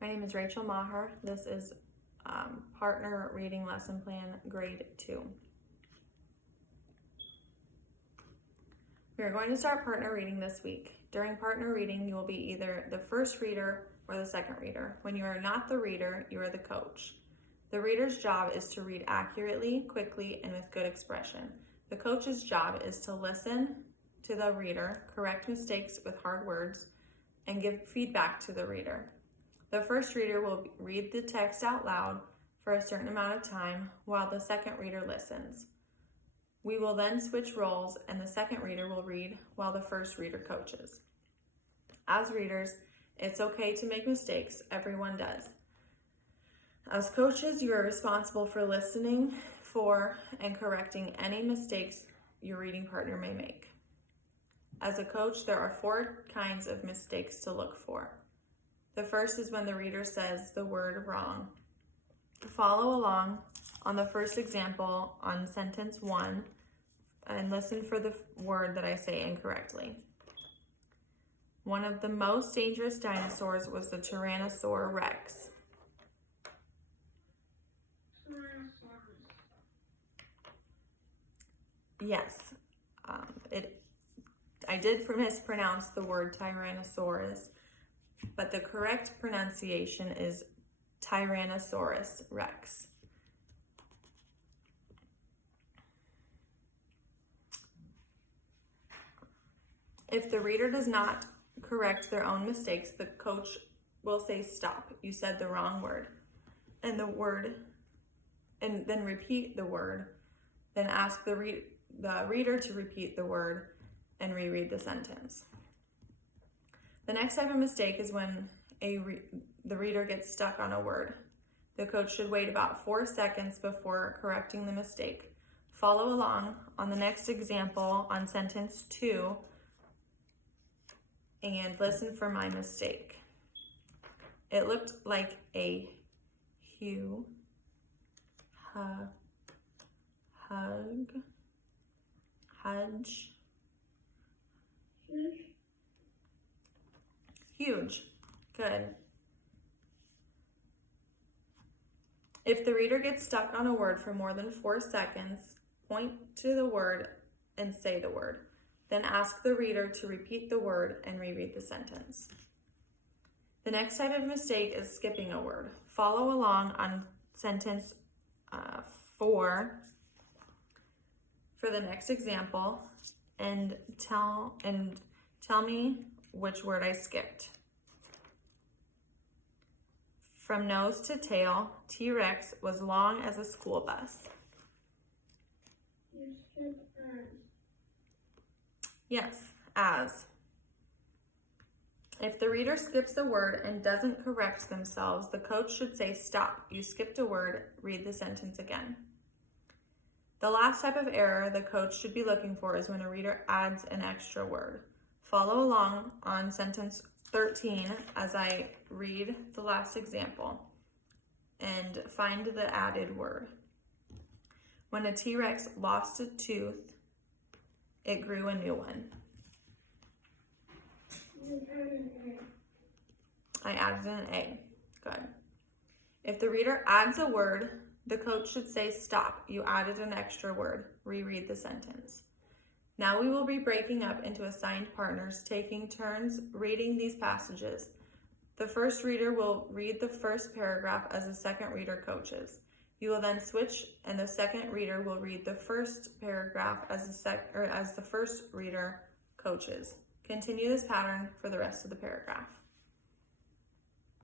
My name is Rachel Maher. This is Partner Reading Lesson Plan Grade 2. We are going to start partner reading this week. During partner reading, you will be either the first reader or the second reader. When you are not the reader, you are the coach. The reader's job is to read accurately, quickly, and with good expression. The coach's job is to listen to the reader, correct mistakes with hard words, and give feedback to the reader. The first reader will read the text out loud for a certain amount of time while the second reader listens. We will then switch roles and the second reader will read while the first reader coaches. As readers, it's okay to make mistakes. Everyone does. As coaches, you are responsible for listening for and correcting any mistakes your reading partner may make. As a coach, there are 4 kinds of mistakes to look for. The first is when the reader says the word wrong. Follow along on the first example on sentence 1 and listen for the word that I say incorrectly. One of the most dangerous dinosaurs was the Tyrannosaurus Rex. Yes, I did mispronounce the word Tyrannosaurus, but the correct pronunciation is Tyrannosaurus Rex. If the reader does not correct their own mistakes, the coach will say, "Stop, you said the wrong word," and then repeat the word, then ask the reader to repeat the word and reread the sentence. The next type of mistake is when the reader gets stuck on a word. The coach should wait about 4 seconds before correcting the mistake. Follow along on the next example on sentence 2 and listen for my mistake. It looked like a hue, hudge. Huge. Good. If the reader gets stuck on a word for more than 4 seconds, point to the word and say the word. Then ask the reader to repeat the word and reread the sentence. The next type of mistake is skipping a word. Follow along on sentence 4 for the next example and tell me which word I skipped. From nose to tail, T-Rex was long as a school bus. You skipped as. Yes, as. If the reader skips a word and doesn't correct themselves, the coach should say, "Stop, you skipped a word, read the sentence again." The last type of error the coach should be looking for is when a reader adds an extra word. Follow along on sentence 13 as I read the last example and find the added word. When a T-Rex lost a tooth, it grew a new one. You added a. I added an A. Good. If the reader adds a word, the coach should say, "Stop, you added an extra word. Reread the sentence." Now we will be breaking up into assigned partners, taking turns reading these passages. The first reader will read the first paragraph as the second reader coaches. You will then switch and the second reader will read the first paragraph as the first reader coaches. Continue this pattern for the rest of the paragraph.